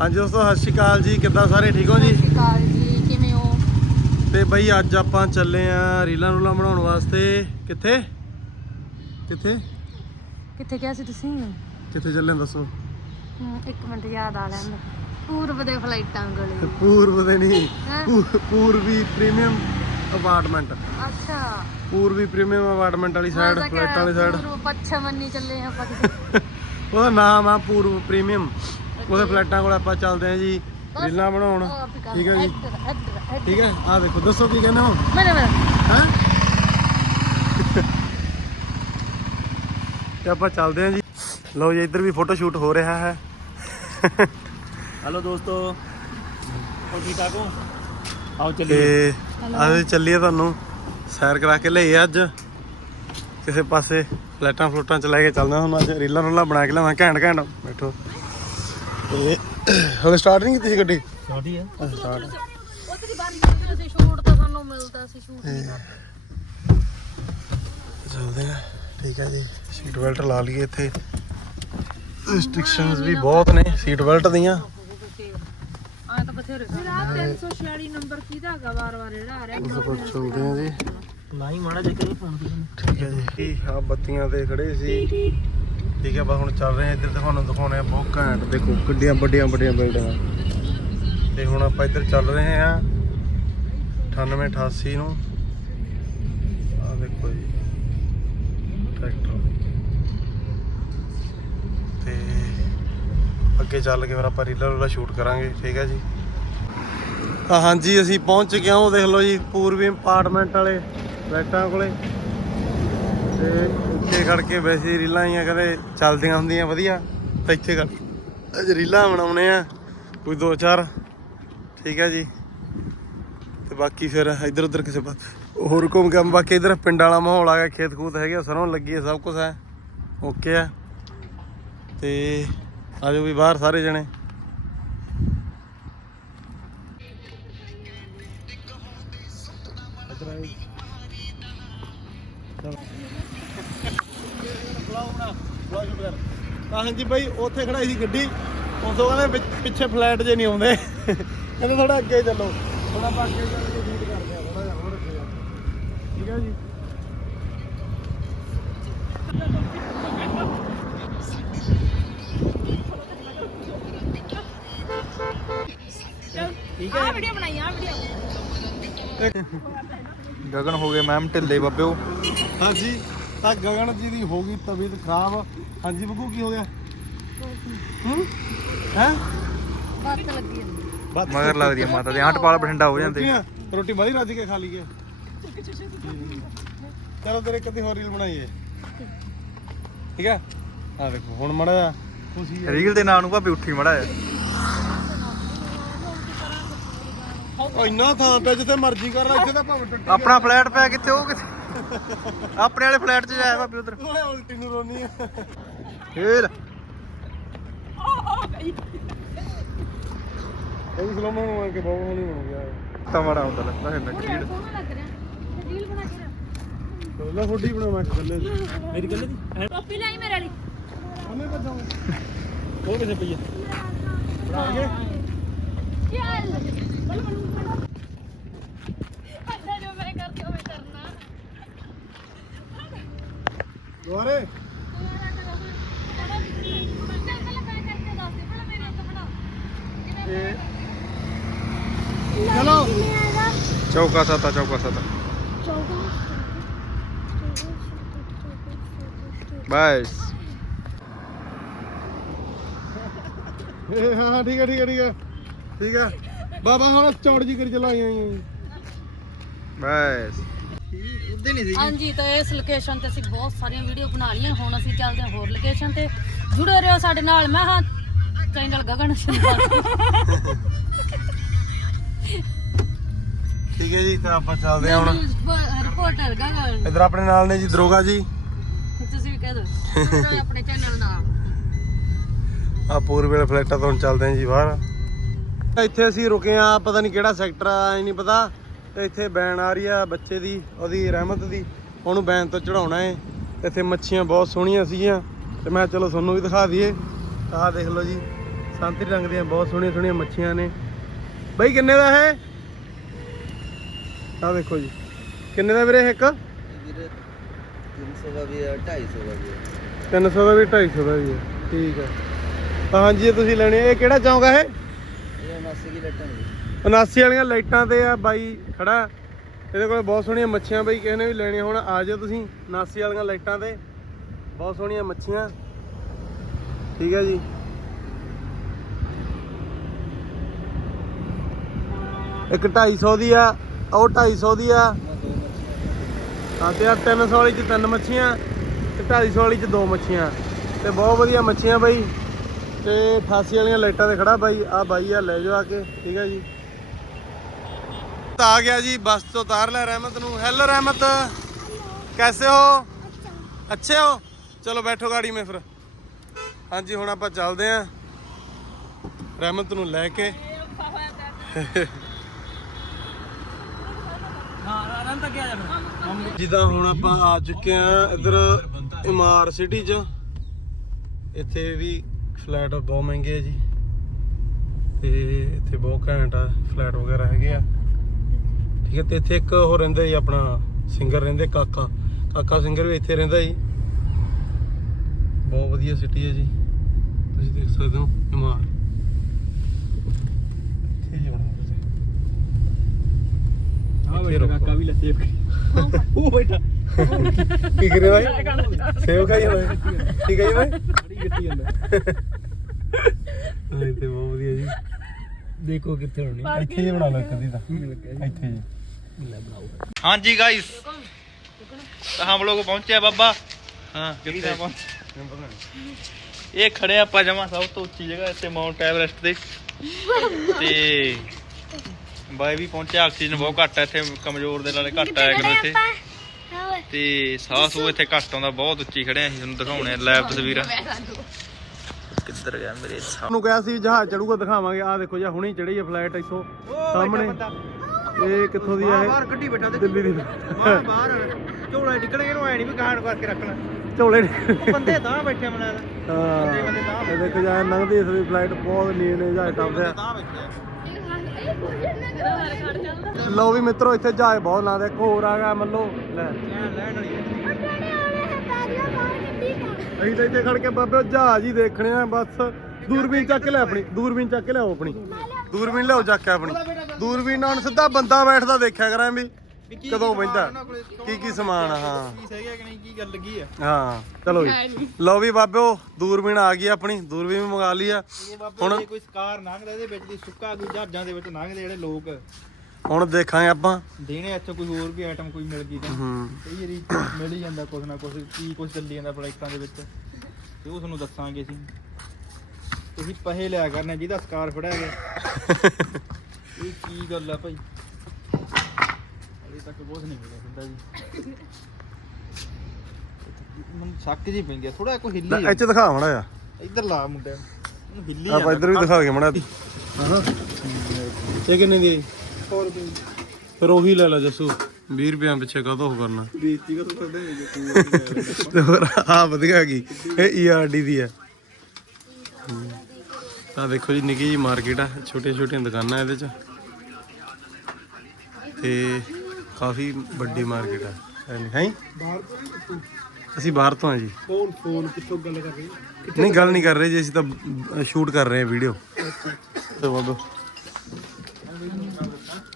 ਹਾਂਜੀ ਦੋਸਤੋ ਸਤਿ ਸ਼੍ਰੀ ਅਕਾਲ ਜੀ। ਕਿੱਦਾਂ ਸਾਰੇ ਠੀਕ ਹੋ ਜੀ? ਸਤਿ ਸ਼੍ਰੀ ਅਕਾਲ ਜੀ ਕਿਵੇਂ ਹੋ? ਤੇ ਬਈ ਅੱਜ ਆਪਾਂ ਚੱਲੇ ਆ ਰੀਲਾਂ ਰੂਲਾਂ ਬਣਾਉਣ ਵਾਸਤੇ। ਕਿੱਥੇ? ਕਿੱਥੇ? ਕਿੱਥੇ ਗਿਆ ਸੀ ਤੁਸੀਂ? ਕਿੱਥੇ ਚੱਲੇ ਦੱਸੋ? ਹਮ, ਇੱਕ ਮਿੰਟ ਯਾਦ ਆ ਲੈਂਦਾ ਪੂਰਬ ਦੇ ਫਲਾਈਟਾਂ ਗਲੇ ਪੂਰਬ ਦੇ ਨਹੀਂ? ਪੂ- ਪੂਰਬੀ ਪ੍ਰੀਮੀਅਮ ਅਪਾਰਟਮੈਂਟ। ਅੱਛਾ। ਪੂਰਬੀ ਪ੍ਰੀਮੀਅਮ ਅਪਾਰਟਮੈਂਟ ਵਾਲੀ ਸਾਈਡ ਫਲੈਟਾਂ ਵਾਲੀ ਕਿਹਾ ਸਾਈਡ ਪੂਰਬ ਪੱਛਮ ਮੰਨੀ ਚੱਲੇ ਆਪਾਂ ਕਿਤੇ। ਉਹਦਾ ਨਾਮ ਆ ਪੂਰਬ ਪ੍ਰੀਮੀਅਮ। ਉਹਦੇ ਫਲੈਟਾਂ ਕੋਲ ਆਪਾਂ ਚੱਲਦੇ ਆਂ ਜੀ ਰੀਲਾਂ ਬਣਾਉਣ। ਠੀਕ ਹੈ ਜੀ? ਠੀਕ ਹੈ? ਆ ਦੇਖੋ ਦੱਸੋ ਕੀ ਕਹਿੰਦੇ ਹੋ? ਮੇਰੇ ਮੇਰੇ ਹਾਂ? ਤੇ ਆਪਾਂ ਚੱਲਦੇ ਆਂ ਜੀ। ਲਓ ਜੀ ਇੱਧਰ ਵੀ ਫੋਟੋ ਸ਼ੂਟ ਹੋ ਰਿਹਾ ਹੈ। ਹਲੋ ਦੋਸਤੋ। ਹੋ ਠੀਕ ਆਗੋ ਆਓ ਚੱਲੀਏ। ਆਓ ਚੱਲੀਏ ਤੁਹਾਨੂੰ ਸੈਰ ਕਰਾ ਕੇ ਲਈ ਅੱਜ। ਕਿਸੇ ਪਾਸੇ ਫਲੈਟਾਂ ਫਲੋਟਾਂ ਚ ਲੈ ਕੇ ਚੱਲਦੇ ਹਾਂ ਹੁਣ ਅੱਜ। ਰੀਲਾਂ ਰੋਲਾਂ ਬਣਾ ਕੇ ਲਿਆਵਾਂ ਘੈਂਟ ਘੈਂਟ ਬੈਠੋ। ਹਲੇ ਸਟਾਰਟ ਨਹੀਂ ਕੀਤੀ ਸੀ ਗੱਡੀ? ਸਟਾਰਟ ਆ। ਠੀਕ ਹੈ ਜੀ। ਸੀਟ ਬੈਲਟ ਲਾ ਲਈਏ ਇੱਥੇ। ਰਿਸਟ੍ਰਿਕਸ਼ਨਸ ਵੀ ਬਹੁਤ ਨੇ। ਸੀਟ ਬੈਲਟ ਦੀਆਂ। ਆ ਤਾਂ ਬਥੇਰੇ ਰਾਤ 346 ਨੰਬਰ ਕਿਹਦਾ ਹੈਗਾ? ਵਾਰ-ਵਾਰ ਜਿਹੜਾ ਆ ਰਿਹਾ। ਉੱਪਰ ਚੱਲਦੇ ਆ ਜੀ। ਲਾਈ ਮਾੜਾ ਜਿਹਾ ਕਰੀ ਫੋਨ ਠੀਕ ਹੈ ਜੀ। ਆ ਬੱਤੀਆਂ ਤੇ ਖੜੇ ਠੀਕ ਹੈ, ਬਸ ਹੁਣ ਚੱਲ ਰਹੇ ਆ ਇੱਧਰ ਤੁਹਾਨੂੰ ਦਿਖਾਉਣੇ ਆ ਬਹੁਤ ਘੈਂਟ ਦੇਖੋ, ਕਿੱਡੀਆਂ ਵੱਡੀਆਂ ਵੱਡੀਆਂ ਬਿਲਡਿੰਗਾਂ ਤੇ ਹੁਣ ਆਪਾਂ ਇੱਧਰ ਚੱਲ ਰਹੇ ਆ 98 88 ਨੂੰ। ਆ ਦੇਖੋ ਜੀ, ਟਰੈਕਟਰ। ਤੇ ਅੱਗੇ ਚੱਲ ਕੇ ਫਿਰ ਆਪਾਂ ਰੀਲਰ ਵਾਲਾ ਸ਼ੂਟ ਕਰਾਂਗੇ, ਠੀਕ ਹੈ ਜੀ। ਤਾਂ ਹਾਂਜੀ, ਅਸੀਂ ਪਹੁੰਚ ਗਏ ਹਾਂ, ਉਹ ਦੇਖ ਲਓ ਜੀ, ਪੂਰਬੀ ਅਪਾਰਟਮੈਂਟ ਵਾਲੇ ਲਾਈਟਾਂ ਕੋਲੇ। ਤੇ ਇੱਥੇ ਖੜ ਕੇ ਵੈਸੇ ਰੀਲਾਂ ਆਈਆਂ ਕਦੇ ਚੱਲਦੀਆਂ ਹੁੰਦੀਆਂ ਵਧੀਆ। ਤਾਂ ਇੱਥੇ ਖੜ ਅੱਜ ਰੀਲਾਂ ਬਣਾਉਣੇ ਆ ਕੋਈ ਦੋ ਚਾਰ। ਠੀਕ ਹੈ ਜੀ। ਤੇ ਬਾਕੀ ਫਿਰ ਇੱਧਰ ਉੱਧਰ ਕਿਸੇ ਪਾਸੇ। ਹੋਰ ਘੁੰਮ ਕੇ ਬਾਕੀ ਇੱਧਰ ਪਿੰਡ ਵਾਲਾ ਮਾਹੌਲ ਆ ਗਿਆ ਖੇਤ ਖੂਤ ਹੈਗੇ ਆ, ਸਰੋਂ ਲੱਗੀ ਹੈ ਸਭ ਕੁਝ ਹੈ। ਓਕੇ ਆ। ਤੇ ਆਜੋ ਵੀ ਬਾਹਰ ਸਾਰੇ ਜਣੇ। ਤਾਂ ਹਾਂਜੀ ਬਾਈ ਉੱਥੇ ਖੜਾਈ ਸੀ ਗੱਡੀ। ਉਦੋਂ ਕਹਿੰਦੇ ਵਿੱਚ- ਪਿੱਛੇ ਫਲੈਟ ਜੇ ਨਹੀਂ ਆਉਂਦੇ। ਕਹਿੰਦੇ ਥੋੜਾ ਅੱਗੇ ਚੱਲੋ। ਥੋੜਾ ਆਪਾਂ ਅੱਗੇ ਚੱਲ ਕੇ ਸ਼ੂਟ ਕਰਦੇ ਆ ਥੋੜਾ ਜਿਹਾ ਹੋਰ ਅੱਗੇ ਜਾ। ਠੀਕ ਹੈ ਜੀ? ਗਗਨ ਹੋ ਗਏ ਮੈਮ ਢਿੱਲੇ ਬੱਬਿਓ। ਹਾਂਜੀ ਤਾਂ ਗਗਨ ਜੀ ਦੀ ਹੋ ਗਈ ਤਬੀਅਤ ਖਰਾਬ। ਹਾਂਜੀ ਬੱਬੂ ਕੀ ਹੋ ਗਿਆ? ਹੂੰ? ਹੈ? ਬੱਤ ਲੱਗੀ ਬੱਤ ਮਾਤਾ ਦੇ ਆਂਟ ਪਾਲ ਬਠਿੰਡਾ ਹੋ ਜਾਂਦੇ। ਰੋਟੀ ਬੜੀ ਰੱਜ ਕੇ ਖਾ ਲਈਏ ਚਲੋ ਤੇਰੇ ਕਦੇ ਹੋਰ ਰੀਲ ਬਣਾਈਏ ਠੀਕ ਹੈ ਆ ਵੇਖੋ ਹੁਣ ਮੜਾ ਰੀਲ ਦੇ ਨਾਂ ਨੂੰ ਭਾਵੇਂ ਉੱਠੀ ਮੜਾ ਇੰਨਾ ਥਾਂ ਪਿਆ ਜਿੱਥੇ ਮਰਜ਼ੀ ਕਰ ਲੈ ਇੱਥੇ ਤਾਂ ਭਾਵੇਂ ਟੱਟੀ ਆਪਣਾ ਫਲੈਟ ਪਿਆ ਕਿੱਥੇ ਉਹ ਕਿੱਥੇ? ਆਪਣੇ ਵਾਲੇ ਫਲੈਟ 'ਚ ਜਾਇਆ ਭਾਵੇਂ ਉਧਰ। ਓਏ ਉਲਟੀ ਨੂੰ ਰੋਣੀ ਆ। ਫੇਲ ਇਹ ਸਲੋ ਮੋਨ ਹੋ ਕੇ ਬਹੁਤ ਹੋਣੀ ਹੋ ਗਿਆ। ਤਾਂ ਮਾੜਾ ਹੁੰਦਾ ਲੱਗਦਾ ਹੈ ਨਕੀੜ ਸੋਹਣਾ ਲੱਗ ਰਿਹਾ। ਰੀਲ ਬਣਾ ਕੇ ਰੱਖ। ਪਹਿਲਾਂ ਫੋਟੀ ਬਣਾਵਾਂ ਕੱਲੇ ਮੇਰੀ ਕੱਲੇ ਦੀ? ਕਾਪੀ ਲਈ ਮੇਰੇ ਵਾਲੀ। ਉਹਨੇ ਭਜਾਉਂ ਉਹ ਕਿੱਥੇ ਪਈ ਹੈ ਬਣਾਵਾਂਗੇ ਚੱਲ ਬਲ ਬਲ ਅੱਛਾ ਜੋ ਮੈਂ ਕਰਦੀ ਉਹ ਮੈਂ ਕਰਨਾ ਦੁਆਰੇ ਚਲੋ। ਚੌਕਾ ਸਾਤਾ ਚੌਕਾ ਸਾਤਾ। ਬਸ। ਹਾਂ ਠੀਕ ਹੈ ਠੀਕ ਹੈ ਠੀਕ ਹੈ। ਠੀਕ ਹੈ ਬਾਬਾ ਹੁਣ ਚੌੜ ਜੀ ਕਰੀ ਚਲਾਈਆਂ ਆਈਆਂ ਬਸ। ਹਾਂਜੀ ਤਾਂ ਇਸ ਲੋਕੇਸ਼ਨ ਤੇ ਅਸੀਂ ਬਹੁਤ ਸਾਰੀਆਂ ਵੀਡੀਓ ਬਣਾ ਲਈਆਂ ਹੁਣ ਅਸੀਂ ਚੱਲਦੇ ਹਾਂ ਹੋਰ ਲੋਕੇਸ਼ਨ ਤੇ। ਜੁੜੇ ਰਹੋ ਸਾਡੇ ਨਾਲ ਮੈਂ ਹਾਂ ਚੈਨਲ ਗਗਨ ਠੀਕ ਹੈ ਜੀ ਤਾਂ ਆਪਾਂ ਚੱਲਦੇ ਹਾਂ ਹੁਣ। ਰਿਪੋਰਟਰ ਗਗਨ। ਇਧਰ ਆਪਣੇ ਨਾਲ ਨੇ ਜੀ ਦਰੋਗਾ ਜੀ। ਤੁਸੀਂ ਵੀ ਕਹਿ ਦਿਓ। ਆਪਣੇ ਚੈਨਲ ਨਾਲ। ਆ ਪੂਰਬੇ ਫਲੈਟਾਂ ਤੋਂ ਚੱਲਦੇ ਹਾਂ ਜੀ ਬਾਹਰ। ਇੱਥੇ ਅਸੀਂ ਰੁਕੇ ਆ ਪਤਾ ਨਹੀਂ ਕਿਹੜਾ ਸੈਕਟਰ ਆ ਇਹ ਨਹੀਂ ਪਤਾ। ਤੇ ਇੱਥੇ ਬੈਨ ਆ ਰਹੀ ਆ ਬੱਚੇ ਦੀ ਉਹਦੀ ਰਹਿਮਤ ਦੀ। ਉਹਨੂੰ ਬੈਨ ਤੋਂ ਚੜਾਉਣਾ ਹੈ ਇੱਥੇ ਮੱਛੀਆਂ ਬਹੁਤ ਸੋਹਣੀਆਂ ਸੀਗੀਆਂ। ਤੇ ਮੈਂ ਚਲੋ ਤੁਹਾਨੂੰ ਵੀ ਦਿਖਾ ਦਈਏ। ਆਹ ਦੇਖ ਲਓ ਜੀ ਸੰਤਰੀ ਰੰਗ ਦੀਆਂ ਬਹੁਤ ਸੋਹਣੀਆਂ ਸੋਹਣੀਆਂ ਮੱਛੀਆਂ ਨੇ। ਬਈ ਕਿੰਨੇ ਦਾ ਹੈ ਆ ਦੇਖੋ ਜੀ। ਕਿੰਨੇ ਦਾ ਵੀਰੇ ਇੱਕ? ਵੀਰੇ 300 ਦਾ ਵੀ ਹੈ 250 ਦਾ ਵੀ ਹੈ। 300 ਦਾ ਵੀ 250 ਦਾ ਵੀ ਹੈ। ਠੀਕ ਹੈ ਤਾਂ ਹਾਂਜੀ ਇਹ ਤੁਸੀਂ ਲੈਣੇ। ਇਹ ਕਿਹੜਾ ਚੌਂਕ ਆ ਇਹ? ਇਹ 89 ਲੱਟਾਂ ਜੀ 79 ਵਾਲੀਆਂ ਲਾਈਟਾਂ ਤੇ ਆ ਬਾਈ ਖੜਾ। ਇਹਦੇ ਕੋਲ ਬਹੁਤ ਸੋਹਣੀਆਂ ਮੱਛੀਆਂ ਬਾਈ, ਕਿਸੇ ਨੇ ਵੀ ਲੈਣੀਆਂ ਹੋਣ, ਆ ਜਾਓ ਤੁਸੀਂ 79 ਵਾਲੀਆਂ ਲਾਈਟਾਂ ਤੇ। ਬਹੁਤ ਸੋਹਣੀਆਂ ਮੱਛੀਆਂ। ਠੀਕ ਹੈ ਜੀ। ਇੱਕ 250 ਦੀ ਆ, ਉਹ 250 ਦੀ ਆ। ਹਾਂ, ਤੇ ਆ 300 ਵਾਲੀ ਚ ਤਿੰਨ ਮੱਛੀਆਂ, ਤੇ 250 ਵਾਲੀ ਚ ਦੋ ਮੱਛੀਆਂ। ਤੇ ਬਹੁਤ ਵਧੀਆ ਮੱਛੀਆਂ ਬਾਈ। ਤੇ 88 ਵਾਲੀਆਂ ਲਾਈਟਾਂ ਤੇ ਖੜਾ ਬਾਈ ਆ ਬਾਈ ਆ, ਲੈ ਜਾਓ ਆ ਕੇ, ਠੀਕ ਹੈ ਜੀ। ਆ ਗਿਆ ਜੀ, ਬੱਸ ਤੋਂ ਉਤਾਰ ਲੈ ਰਹਿਮਤ ਨੂੰ। ਹੈਲੋ ਰਹਿਮਤ, ਕੈਸੇ ਹੋ? ਅੱਛੇ ਹੋ? ਚਲੋ ਬੈਠੋ ਗਾੜੀ में ਫਿਰ। ਹਾਂਜੀ, ਹੁਣ ਆਪਾਂ ਚੱਲਦੇ ਆਂ। ਰਹਿਮਤ ਨੂੰ ਲੈ ਕੇ। ਜਿੱਦਾਂ ਹੁਣ ਆਪਾਂ ਆ ਚੁੱਕੇ ਆ ਇਧਰ ਇਮਾਰ ਸਿਟੀ 'ਚ। ਇੱਥੇ ਵੀ ਫਲੈਟ ਬਹੁਤ ਮਹਿੰਗੇ ਆ ਜੀ। ਤੇ ਇੱਥੇ ਬਹੁਤ ਘੈਂਟ ਆ ਫਲੈਟ ਵਗੈਰਾ ਹੈਗੇ ਆ। ਠੀਕ ਹੈ ਤੇ ਇੱਥੇ ਇੱਕ ਹੋਰ ਰਹਿੰਦਾ ਜੀ ਆਪਣਾ ਸਿੰਗਰ ਰਹਿੰਦੇ ਕਾਕਾ। ਕਾਕਾ ਸਿੰਗਰ ਵੀ ਇੱਥੇ ਰਹਿੰਦਾ ਜੀ। ਬਹੁਤ ਵਧੀਆ ਸਿਟੀ ਹੈ ਜੀ। ਤੁਸੀਂ ਦੇਖ ਸਕਦੇ ਹੋ ਇਮਾਰ ਇੱਥੇ ਹੀ ਹੋਣਾ ਤੁਸੀਂ। ਹਾਂ ਇੱਥੇ ਰੁਕੋ। ਕਾਕਾ ਵੀ ਲੱਤੇ ਉਹ ਬੈਠਾ। ਕੀ ਕਰੇ ਭਾਈ ਸੇਵ ਖਾਈ ਹੋਣਾ ਠੀਕ ਹੈ ਜੀ ਭਾਈ ਬੜੀ ਗੱਟੀ ਜਾਂਦਾ ਇਹ ਤੇ ਬਹੁਤ ਵਧੀਆ ਜੀ। ਦੇਖੋ ਕਿੱਥੇ ਹੋਣੀ। ਇੱਥੇ ਜੇ ਬਣਾ ਲਓ ਇੱਕ ਦੀ ਇੱਥੇ ਜੇ। ਲੈ ਬਣਾਓ। ਗਾਇਸ ਤਾਂ ਹਮ ਲੋਗ ਪਹੁੰਚੇ ਆ ਬਾਬਾ ਇਹ ਖੜੇ ਆਪਾਂ ਜਮਾ ਸਭ ਤੋਂ ਉੱਚੀ ਜਗ੍ਹਾ ਇੱਥੇ ਮਾਉਂਟ ਐਵਰੈਸਟ ਤੇ। ਤੇ ਬਾਈ ਵੀ ਪਹੁੰਚਿਆ ਆਕਸੀਜਨ ਬਹੁਤ ਘੱਟ ਹੈ ਇੱਥੇ ਕਮਜ਼ੋਰ ਦੇ ਨਾਲੇ ਘੱਟ ਆਇਆ ਕਰੋ ਇੱਥੇ। ਤੇ ਸਾਹ ਸੂ ਇੱਥੇ ਘੱਟ ਆਉਂਦਾ ਬਹੁਤ ਉੱਚੀ ਖੜੇ ਆ ਅਸੀਂ ਤੁਹਾਨੂੰ ਦਿਖਾਉਣੇ ਆ ਲਾਈਵ ਤਸਵੀਰਾਂ। ਕਿੱਧਰ ਗਿਆ ਮੇਰੇ ਸਾਹ ਤੁਹਾਨੂੰ ਕਿਹਾ ਸੀ ਜਹਾਜ਼ ਚੜੂਗਾ ਦਿਖਾਵਾਂਗੇ। ਆ ਦੇਖੋ ਜੀ ਹੁਣੀ ਚੜੀ ਹੈ ਫਲਾਈਟ ਇੱਥੋਂ। ਸਾਹਮਣੇ। ਇਹ ਕਿੱਥੋਂ ਦੀ ਹੈ ਬਾਹਰ ਗੱਡੀ ਬੈਠਾ ਤੇ ਦਿੱਲੀ ਦੀ। ਬਾਹਰ ਬਾਹਰ। ਝੋਲਾ ਨਿਕਲਣਗੇ ਇਹਨੂੰ ਐ ਨਹੀਂ ਵੀ ਗਾਹਣ ਕਰਕੇ ਰੱਖਣਾ। ਝੋਲੇ ਬੰਦੇ ਤਾਂ ਬੈਠੇ ਮਨਾਂ ਦਾ ਹਾਂ। ਇਹ ਦੇਖੋ ਜਾ ਲੰਘਦੀ ਇਸ ਵੀ ਫਲਾਈਟ ਬਹੁਤ ਨੀਂਦ ਨੇ ਜਹਾਜ਼ ਤਾਂ ਬੈਠੇ ਲਓ ਵੀ ਮਿੱਤਰੋ ਇੱਥੇ ਜਹਾਜ਼ ਬਹੁਤ ਲਾਉਂਦੇ ਇੱਕ ਹੋਰ ਆ ਗਿਆ ਮੰਨੋ। ਲੈ। ਲੈਣ ਵਾਲੀ ਅਸੀਂ ਤਾਂ ਇੱਥੇ ਖੜ ਕੇ ਬਾਬੇ ਜਹਾਜ਼ ਹੀ ਦੇਖਣੇ ਆ ਬਸ। ਦੂਰਬੀਨ ਚੱਕ ਲੈ ਆਪਣੀ ਦੂਰਬੀਨ ਚੱਕ ਲਿਆਓ ਆਪਣੀ। ਦੂਰਬੀਨ ਲਿਆਓ ਚੱਕ ਕੇ ਆਪਣੀ। ਦੂਰਬੀਨ ਨਾਲ ਸਿੱਧਾ ਬੰਦਾ ਬੈਠਦਾ ਦੇਖਿਆ ਕਰਾਂ ਵੀ ਕਦੋਂ ਬਹਿੰਦਾ ਕੀ ਕੀ ਸਮਾਨ ਆ ਹਾਂ। ਕੀ ਸਹੀ ਹੈ ਕਿ ਨਹੀਂ ਕੀ ਗੱਲ ਲੱਗੀ ਆ? ਹਾਂ ਚਲੋ ਜੀ। ਲਓ ਵੀ ਬਾਬਿਓ ਦੂਰਬੀਨ ਆ ਗਈ ਆਪਣੀ ਦੂਰਬੀਨ ਵੀ ਮੰਗਾ ਲਈ ਆ। ਬਾਬਾ ਹੁਣ- ਕੋਈ ਸਕਾਰ ਲੰਘਦਾ ਇਹਦੇ ਵਿੱਚ ਦੀ ਸੁੱਕਾ ਕੋਈ ਜਹਾਜ਼ਾਂ ਦੇ ਵਿੱਚ ਲੰਘਦੇ ਜਿਹੜੇ ਲੋਕ। ਹੁਣ ਦੇਖਾਂਗੇ ਆਪਾਂ। ਦੇਣੇ ਇੱਥੇ ਕੋਈ ਹੋਰ ਵੀ ਆਈਟਮ ਕੋਈ ਮਿਲ ਗਈ ਤਾਂ। ਹੂੰ। ਕਈ ਵਾਰੀ ਮਿਲ ਹੀ ਜਾਂਦਾ ਕੁਛ ਨਾ ਕੁਛ ਕੀ ਕੁਛ ਚੱਲੀ ਜਾਂਦਾ ਫਲਾਈਟਾਂ ਦੇ ਵਿੱਚ। ਤੇ ਉਹ ਤੁਹਾਨੂੰ ਦੱਸਾਂਗੇ ਅਸੀਂ। ਤੁਸੀਂ ਪੈਸੇ ਲਿਆ ਕਰਨੇ ਜਿਹਦਾ ਸਕਾਰ ਫੜਿਆ ਗਿਆ। ਇਹ ਕੀ ਗੱਲ ਆ ਭਾਈ? ਅਜੇ ਤੱਕ ਕੁਛ ਨਹੀਂ ਮਿਲਿਆ ਹੁੰਦਾ ਜੀ। ਮੈਨੂੰ ਸ਼ੱਕ ਜੀ ਪੈਂਦੀ ਆ ਥੋੜਾ ਕੋਈ ਹਿੱਲੀ ਇੱਥੇ ਦਿਖਾ ਮੜਾ ਆ ਇੱਧਰ ਲਾ ਮੁੰਡੇ ਨੂੰ ਹਿੱਲੀ ਆਪਾਂ ਇੱਧਰ ਵੀ ਦਿਖਾ ਕੇ ਮੜਾ ਹਾਂ। ਇਹ ਕਿੰਨੇ ਦੀ? 100 ਰੁਪਏ। ਫਿਰ ਉਹੀ ਲੈ ਲੈ ਜੱਸੂ। 20 ਰੁਪਿਆਂ ਪਿੱਛੇ ਕਾਹਤੋਂ ਉਹ ਕਰਨਾ? ਬੇਇੱਜ਼ਤੀ ਕਦੋਂ ਕਰਦੇ ਨੇ ਤੇ ਹੋਰ ਆ ਵਧੀਆ ਹੈਗੀ। ਇਹ ਈਆਰਡੀ ਦੀ ਹੈ। ਆ ਦੇਖੋ ਜੀ ਨਿੱਕੀ ਜੀ ਮਾਰਕੀਟ ਆ। ਛੋਟੀਆਂ ਛੋਟੀਆਂ ਦੁਕਾਨਾਂ ਇਹਦੇ ਚ। ਤੇ ਕਾਫੀ ਵੱਡੀ ਮਾਰਕੀਟ ਆ। ਹੈ ਨਹੀਂ? ਹੈ? ਬਾਹਰ ਤੋਂ ਨਹੀਂ ਤੂੰ ਅਸੀਂ ਬਾਹਰ ਤੋਂ ਆ ਜੀ। ਫੋਨ ਫੋਨ ਕਿੱਥੋਂ ਗੱਲ ਕਰ ਰਹੀ ਨਹੀਂ ਗੱਲ ਨਹੀਂ ਕਰ ਰਹੇ ਜੀ ਅਸੀਂ ਤਾਂ ਸ਼ੂਟ ਕਰ ਰਹੇ ਹਾਂ ਵੀਡੀਓ ਤੇ ਬਾਬਾ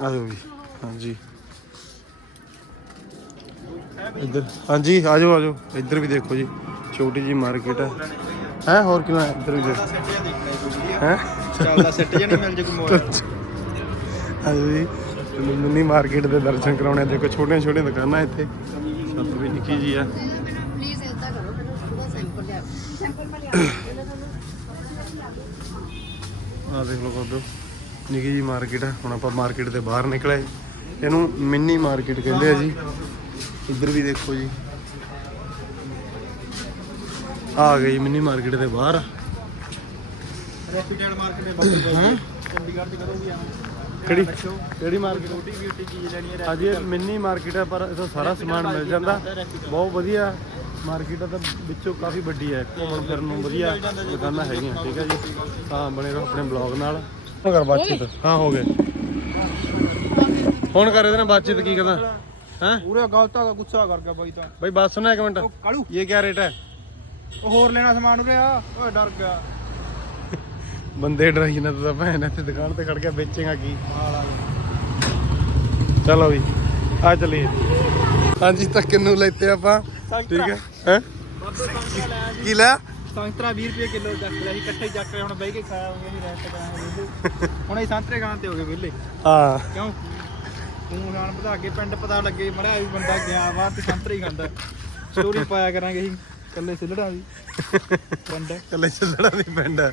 ਆ ਜਾਓ ਜੀ ਹਾਂਜੀ। ਇੱਧਰ ਹਾਂਜੀ ਆ ਜਾਓ ਆ ਜਾਓ ਇੱਧਰ ਵੀ ਦੇਖੋ ਜੀ ਛੋਟੀ ਜੀ ਮਾਰਕੀਟ ਹੈ ਹੈ ਹੋਰ ਕਿਵੇਂ ਹੈ? ਇੱਧਰ ਵੀ ਦੇਖੋ। ਹੈ? ਚੱਲਦਾ ਸੈੱਟ ਨਹੀਂ ਮਿਲ ਜੇ ਕੋਈ ਮੋਬਾਈਲ ਆ ਜਾਓ ਜੀ ਮਿੰਨੀ ਮਾਰਕੀਟ ਦੇ ਦਰਸ਼ਨ ਕਰਾਉਣੇ। ਦੇਖੋ ਛੋਟੀਆਂ ਛੋਟੀਆਂ ਦੁਕਾਨਾਂ ਇੱਥੇ। ਛੱਤ ਵੀ ਨਿੱਕੀ ਜੀ ਆ। ਪਲੀਜ਼ ਇਦਾਂ ਕਰੋ ਮੈਨੂੰ ਪੂਰਾ ਸੈਂਪਲ ਲਿਆ ਸੈਂਪਲ ਮੈਂ ਲਿਆ ਆ ਦੇਖ ਲਓ ਬਾਬਿਓ ਨਿੱਕੀ ਜੀ ਮਾਰਕੀਟ ਹੈ ਹੁਣ ਆਪਾਂ ਮਾਰਕੀਟ ਦੇ ਬਾਹਰ ਨਿਕਲੇ। ਇਹਨੂੰ ਮਿੰਨੀ ਮਾਰਕੀਟ ਕਹਿੰਦੇ ਆ ਜੀ। ਇੱਧਰ ਵੀ ਦੇਖੋ ਜੀ। ਆ ਗਈ ਮਿੰਨੀ ਮਾਰਕੀਟ ਦੇ ਬਾਹਰ। ਰੈਪੀਟੈਡ ਮਾਰਕੀਟ ਦੇ ਬਾਹਰ ਚੰਡੀਗੜ੍ਹ ਚ ਵੀ ਆਵਾਂ ਕਿਹੜੀ? ਕਿਹੜੀ ਮਾਰਕੀਟ ਛੋਟੀ ਬਿਊਟੀ ਚੀਜ਼ ਲੈਣੀ ਹੈ ਹਾਂਜੀ ਇਹ ਮਿੰਨੀ ਮਾਰਕੀਟ ਹੈ ਪਰ ਇਥੋਂ ਸਾਰਾ ਸਮਾਨ ਮਿਲ ਜਾਂਦਾ। ਬਹੁਤ ਵਧੀਆ ਮਾਰਕੀਟ ਤਾਂ ਵਿੱਚੋਂ ਕਾਫੀ ਵੱਡੀ ਹੈ। ਘੁੰਮਣ ਫਿਰਨ ਨੂੰ ਵਧੀਆ ਦੁਕਾਨਾਂ ਹੈਗੀਆਂ ਠੀਕ ਹੈ ਜੀ। ਤਾਂ ਬਣੇ ਰਹੋ ਆਪਣੇ ਬਲੌਗ ਨਾਲ। ਕਰ ਬਾਤਚੀਤ ਹਾਂ ਹੋ ਗਏ। ਹੁਣ ਕਰ ਇਹਦੇ ਨਾਲ ਬਾਤਚੀਤ ਕੀ ਕਰਦਾ ਹੈ? ਪੂਰਾ ਗਲਤਾ ਦਾ ਗੁੱਸਾ ਕਰ ਗਿਆ ਬਾਈ ਤਾਂ। ਬਈ ਬਾਤ ਸੁਣਾ ਇੱਕ ਮਿੰਟ। ਕਾਲੂ। ਇਹ ਕੀ ਰੇਟ ਹੈ? ਉਹ ਹੋਰ ਲੈਣਾ ਸਮਾਨ ਉਰੇ ਆ। ਓਏ ਡਰ ਗਿਆ। ਬੰਦੇ ਡਰਾਈ ਨਾ ਤਾਂ ਭੈਣ ਇੱਥੇ ਦੁਕਾਨ ਤੇ ਖੜ ਕੇ ਵੇਚੇਗਾ ਕੀ? ਚਲੋ ਵੀ ਆ ਚਲੀਏ। ਹਾਂਜੀ ਤਾਂ ਕਿੰਨੂ ਲੈਤੇ ਆਪਾਂ। ਠੀਕ ਹੈ। ਹੈ? ਕੀ ਲਿਆ? ਸੰਤਰਾ 20 ਰੁਪਏ ਕਿਲੋ ਚੱਕ ਲਿਆ ਸੀ ਇਕੱਠੇ ਹੀ ਚੱਕ ਲਿਆ ਹੁਣ ਬਹਿ ਕੇ ਖਾਵਾਂਗੇ ਅਸੀਂ ਰੈਸਟ ਕਰਾਂਗੇ ਹੁਣ ਅਸੀਂ ਸੰਤਰੇ ਖਾਣ ਤੇ ਹੋ ਗਏ ਵਿਹਲੇ। ਹਾਂ। ਕਿਉਂ? ਤੂੰ ਖਾਣ ਵਧਾ ਕੇ ਪਿੰਡ ਪਤਾ ਲੱਗੇ ਮੜਿਆ ਵੀ ਬੰਦਾ ਗਿਆ ਵਾ ਤੇ ਸੰਤਰੇ ਹੀ ਖਾਂਦਾ। ਸਟੋਰੀ ਪਾਇਆ ਕਰਾਂਗੇ ਅਸੀਂ ਕੱਲੇ ਸਿਲੜਾ ਦੀ। ਪਿੰਡ। ਕੱਲੇ ਚੱਲਣਾ ਨਹੀਂ ਪੈਂਦਾ